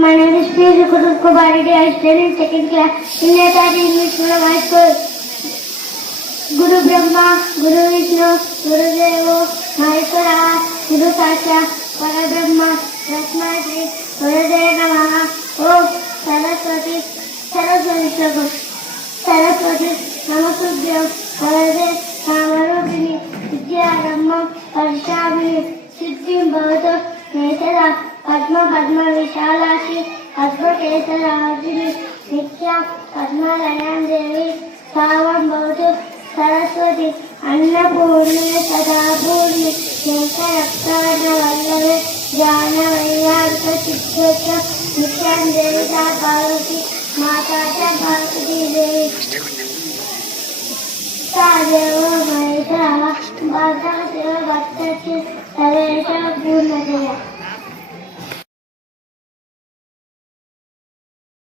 My name is P. Kumar Reddy. I study in second class in Netari English Medium High School. Guru Brahma, Guru Vishnu, Guru Deva, Maheshwara, Guru Sakshat, Parabrahma, Brahma, Gurudeva Namaha. Om Saraswati, Saraswati, Namasubhyam, Varade, Namarupini, Vidyarammam, Varshamini, Siddhim Bhavatu, Nesara, Padma Vishalashi, Padma Kesara Arjuni, Nitya, Padma Layam Devi, Savam Bhavatu, Saraswati, Annapurni, Sadapurni, Shankaraksana Vallave, Jana Vaiyarka Chittata, Nityam Devita Parvati, Matata Bharati Devi, Sadeva Maheshwara, Bhadra Deva Bhattachyut, Sarvesha Purnadaya.